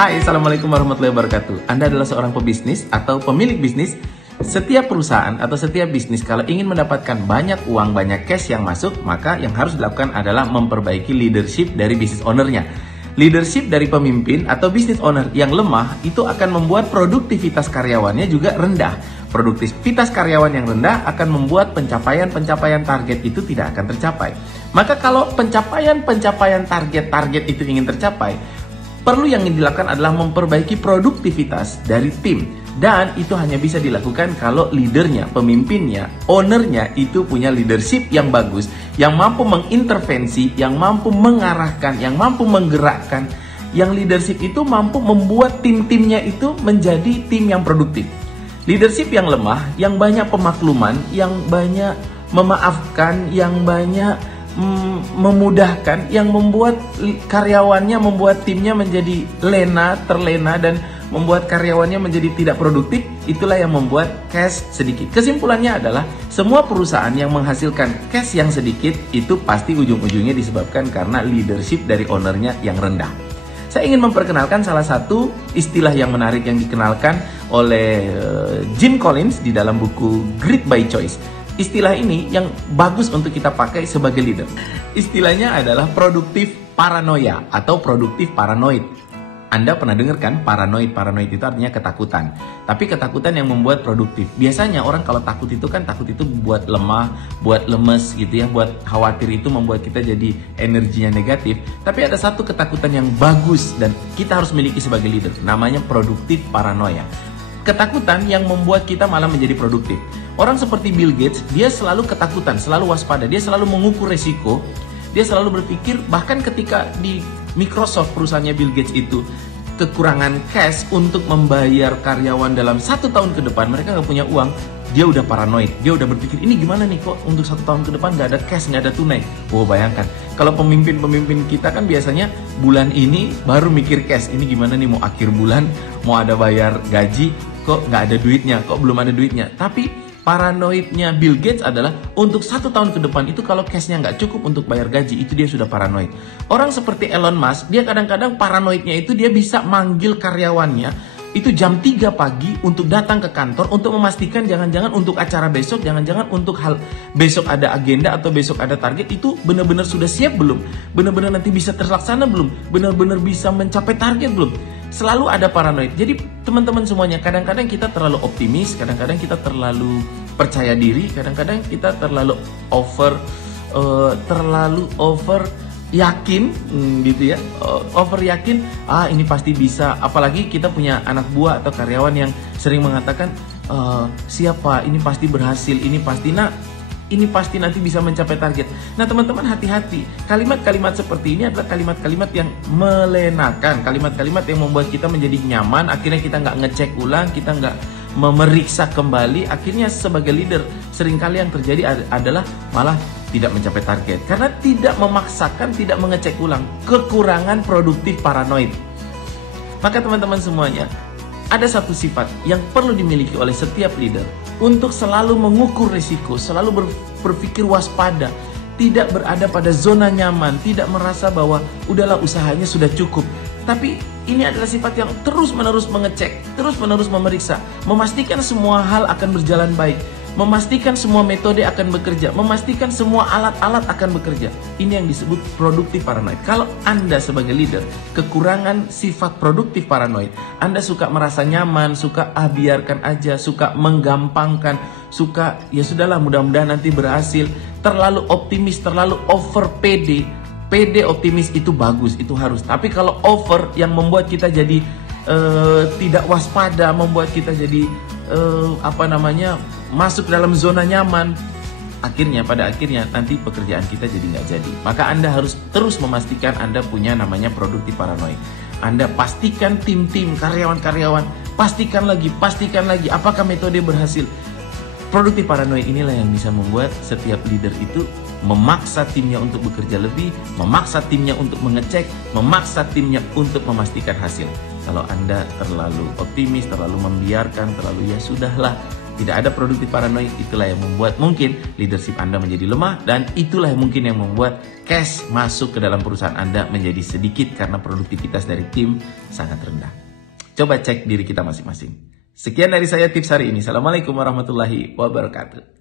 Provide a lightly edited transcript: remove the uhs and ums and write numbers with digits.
Hai, Assalamualaikum warahmatullahi wabarakatuh. Anda adalah seorang pebisnis atau pemilik bisnis. Setiap perusahaan atau setiap bisnis kalau ingin mendapatkan banyak uang, banyak cash yang masuk, maka yang harus dilakukan adalah memperbaiki leadership dari business owner-nya. Leadership dari pemimpin atau business owner yang lemah itu akan membuat produktivitas karyawannya juga rendah. Produktivitas karyawan yang rendah akan membuat pencapaian target itu tidak akan tercapai. Maka kalau pencapaian target itu ingin tercapai, perlu yang dilakukan adalah memperbaiki produktivitas dari tim. Dan itu hanya bisa dilakukan kalau leadernya, pemimpinnya, ownernya itu punya leadership yang bagus, yang mampu mengintervensi, yang mampu mengarahkan, yang mampu menggerakkan. Yang leadership itu mampu membuat tim-timnya itu menjadi tim yang produktif. Leadership yang lemah, yang banyak pemakluman, yang banyak memaafkan, yang banyak memudahkan, yang membuat karyawannya, membuat timnya menjadi terlena dan membuat karyawannya menjadi tidak produktif, itulah yang membuat cash sedikit. Kesimpulannya adalah semua perusahaan yang menghasilkan cash yang sedikit itu pasti ujung-ujungnya disebabkan karena leadership dari ownernya yang rendah. Saya ingin memperkenalkan salah satu istilah yang menarik yang dikenalkan oleh Jim Collins di dalam buku Great by Choice. Istilah ini yang bagus untuk kita pakai sebagai leader. Istilahnya adalah produktif paranoia atau produktif paranoid. Anda pernah dengar kan paranoid? Paranoid itu artinya ketakutan. Tapi ketakutan yang membuat produktif. Biasanya orang kalau takut itu buat lemah, buat lemes gitu ya, buat khawatir itu membuat kita jadi energinya negatif. Tapi ada satu ketakutan yang bagus dan kita harus miliki sebagai leader. Namanya produktif paranoia. Ketakutan yang membuat kita malah menjadi produktif. Orang seperti Bill Gates, dia selalu ketakutan, selalu waspada, dia selalu mengukur resiko, dia selalu berpikir, bahkan ketika di Microsoft perusahaannya Bill Gates itu kekurangan cash untuk membayar karyawan dalam 1 tahun ke depan, mereka nggak punya uang, dia udah paranoid, dia udah berpikir, ini gimana nih kok untuk 1 tahun ke depan nggak ada cash, nggak ada tunai. Oh bayangkan, kalau pemimpin kita kan biasanya bulan ini baru mikir cash, ini gimana nih mau akhir bulan, mau ada bayar gaji, kok nggak ada duitnya, kok belum ada duitnya. Tapi paranoidnya Bill Gates adalah untuk 1 tahun ke depan itu kalau cashnya nggak cukup untuk bayar gaji, itu dia sudah paranoid. Orang seperti Elon Musk, dia kadang-kadang paranoidnya itu dia bisa manggil karyawannya itu jam 3 pagi untuk datang ke kantor untuk memastikan jangan-jangan untuk acara besok, jangan-jangan untuk hal besok ada agenda atau besok ada target itu benar-benar sudah siap belum? Benar-benar nanti bisa terlaksana belum? Benar-benar bisa mencapai target belum? Selalu ada paranoid. Jadi teman-teman semuanya, kadang-kadang kita terlalu optimis, kadang-kadang kita terlalu percaya diri, kadang-kadang kita terlalu over yakin gitu ya, over yakin, ini pasti bisa. Apalagi kita punya anak buah atau karyawan yang sering mengatakan, siapa ini pasti berhasil, ini pasti nanti bisa mencapai target. Nah teman-teman hati-hati, kalimat-kalimat seperti ini adalah kalimat-kalimat yang melenakan, kalimat-kalimat yang membuat kita menjadi nyaman, akhirnya kita nggak ngecek ulang, kita nggak memeriksa kembali, akhirnya sebagai leader seringkali yang terjadi adalah malah tidak mencapai target karena tidak memaksakan, tidak mengecek ulang, kekurangan produktif paranoid. Maka teman-teman semuanya, ada satu sifat yang perlu dimiliki oleh setiap leader untuk selalu mengukur risiko, selalu berpikir waspada, tidak berada pada zona nyaman, tidak merasa bahwa udahlah usahanya sudah cukup. Tapi ini adalah sifat yang terus-menerus mengecek, terus-menerus memeriksa, memastikan semua hal akan berjalan baik, memastikan semua metode akan bekerja, memastikan semua alat-alat akan bekerja. Ini yang disebut produktif paranoid. Kalau Anda sebagai leader kekurangan sifat produktif paranoid, Anda suka merasa nyaman, suka biarkan aja, suka menggampangkan, suka ya sudahlah mudah-mudahan nanti berhasil, terlalu optimis, terlalu over pede optimis itu bagus, itu harus. Tapi kalau over yang membuat kita jadi tidak waspada, membuat kita jadi masuk dalam zona nyaman, pada akhirnya nanti pekerjaan kita jadi nggak jadi. Maka Anda harus terus memastikan Anda punya namanya produktif paranoid. Anda pastikan tim-tim, karyawan-karyawan, pastikan lagi apakah metode berhasil. Produktif paranoid inilah yang bisa membuat setiap leader itu memaksa timnya untuk bekerja lebih, memaksa timnya untuk mengecek, memaksa timnya untuk memastikan hasil. Kalau Anda terlalu optimis, terlalu membiarkan, terlalu ya sudahlah, tidak ada produktif paranoid, itulah yang membuat mungkin leadership Anda menjadi lemah, dan itulah yang mungkin yang membuat cash masuk ke dalam perusahaan Anda menjadi sedikit karena produktivitas dari tim sangat rendah. Coba cek diri kita masing-masing. Sekian dari saya tips hari ini. Assalamualaikum warahmatullahi wabarakatuh.